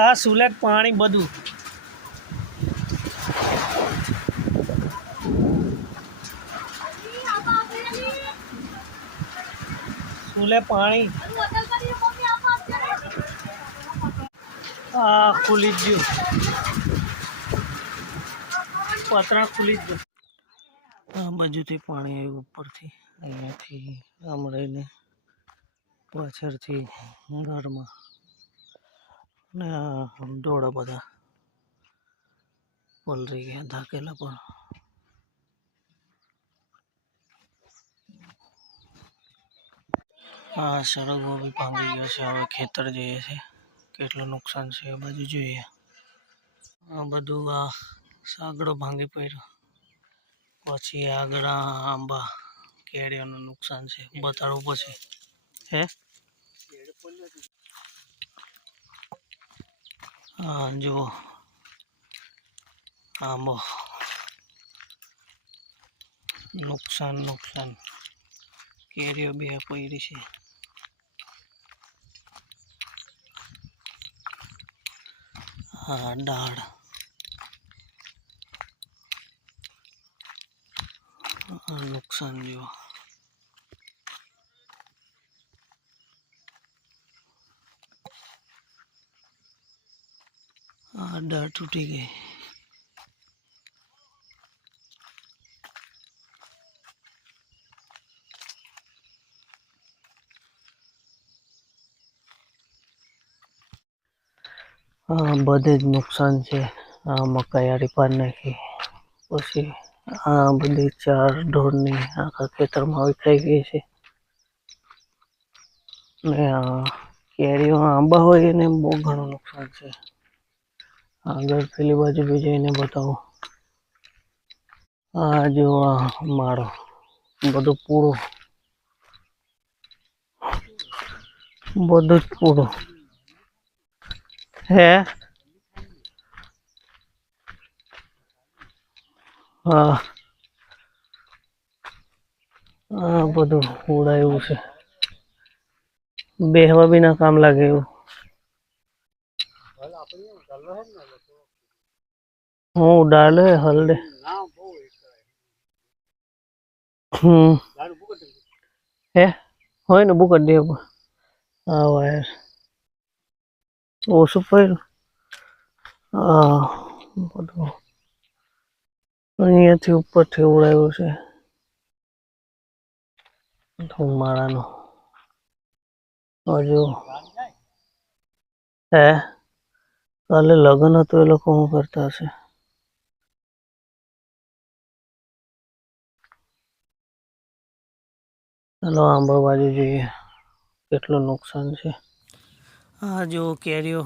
આ સુલેટ પાણી બધું. સુલે પાણી. આ ખુલી ગયું. પતરા ખુલી જ ગયું. આ બાજુથી પાણી આવ્યું ઉપરથી, અહીંયાથી આમ રહીને પાછળથી ઘરમાં. ને ડોળા બધા. પલરી ગયા ધાકેલા પણ. હા, સરગવો બી ભાંગી ગયો છે. હવે ખેતર જઈએ છે. કેટલું નુકસાન છે એ બાજુ જોઈએ. આ બધું આ સાગડો ભાંગી પડ્યો. પછી આગળ આંબા કેળીઓનું નુકસાન છે. બતાડવું પછી. હે? હા જુઓ આંબો નુકસાન નુકસાન. કેરીઓ બે પડી છે. હા દાળ. નુકસાન જુઓ આ ડાળ તૂટી ગઈ બધે જ નુકસાન છે. આ મકાઈ પાડ નાખી. પછી આ બધી ચાર ઢોરની આખા ખેતરમાં વિખરાઈ ગઈ છે. ને કેરીઓ, આંબા હોય એને બહુ ઘણું નુકસાન છે. આગળ પેલી બાજુ બી જઈને બતાવું. આ જો આ માળો, બધું પૂરું. બધું જ પૂરું. હે? હા. આ બધું ઉડાયું છે. બેહવા બી ના કામ લાગે એવું. હું ડાલે હલડે. હમ. હે? હોય ને બુક દે હા વાયર. ઓછું પડ્યું હા બધું. અહીંયાથી ઉપરથી ઉડાયું છે. ધુમાડાનું હજુ. હે? કાલે લગ્ન હતું એ લોકો શું કરતા હશે. ચાલો આંબા બાજુ જોઈએ કેટલું નુકસાન છે? આ જો કેરીઓ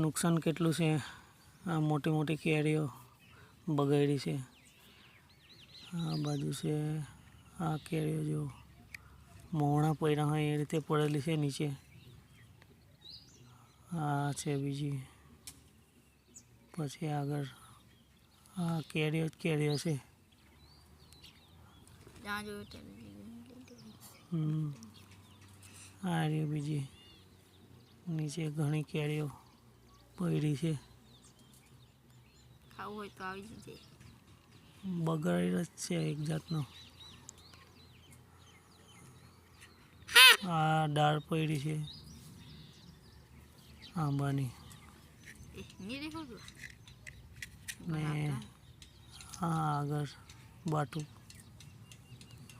નુકસાન કેટલું છે? આ મોટી મોટી કેરીઓ બગાડી છે. આ બાજુ છે આ કેરીઓ જો મોહણા પડ્યા હોય એ રીતે પડેલી છે નીચે. આ છે બીજી. પછી આગળ આ કેરીઓ જ કેરીઓ છે. ત્યાં જોયું. આ રહ્યો બીજી. નીચે ઘણી કેરીઓ પડી છે. ખાવું હોય તો આવી જજે. બગાડ જ છે એક જાતનો. આ દાળ પડી છે. આંબાની. ને હા આગળ બાટું.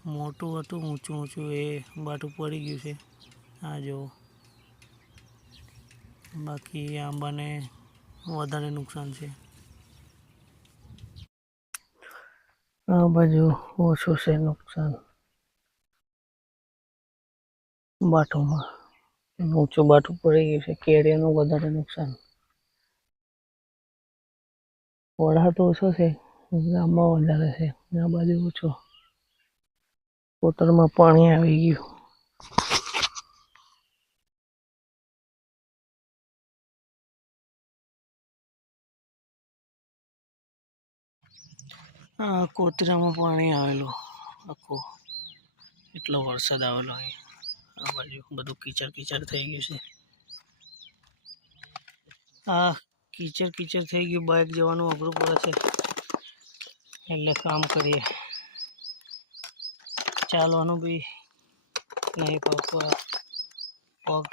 મોટું હતું, ઊંચું ઊંચું, એ બાટું પડી ગયું છે. આ જો બાકી આંબાને વધારે નુકસાન છે. આ બાજુ ઓછું છે નુકસાન. બાટુમાં. ઊંચું બાટું પડી ગયું છે, કેરીઓનું વધારે નુકસાન. વડા તો ઓછો છે, ગામમાં વધારે છે, આ બાજુ ઓછો. કોતરમાં પાણી આવી ગયું. કોતરામાં પાણી આવેલું. આખું એટલો વરસાદ આવેલો અહીં આ બાજુ બધું કીચડ કીચડ થઈ ગયું છે. આ કીચડ કીચડ થઈ ગયું. બાઇક જવાનું અઘરું પડે છે. એટલે કામ કરીએ. ચાલવાનું બી નહીં પડતું પગ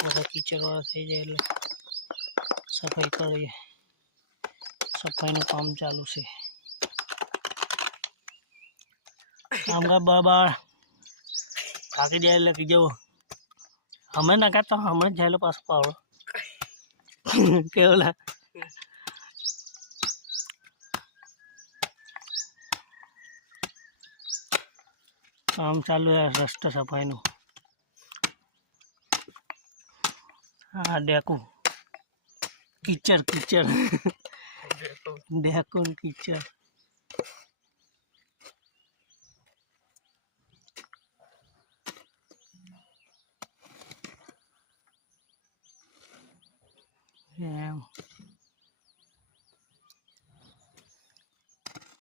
બધા કીચડવાળા થઈ જાય એટલે સફાઈ કરીએ. સફાઈનું કામ ચાલુ છે. કામકાજ બરાબર થાકી જાય એટલે કીધો, અમે ના કાઢતો હમણાં જ જાયેલો પાછો પાવડો. કેવું કામ ચાલુ છે રસ્તા સફાઈનું. હા ડેકું. કિચર કિચર ડેકું કિચર Yeah.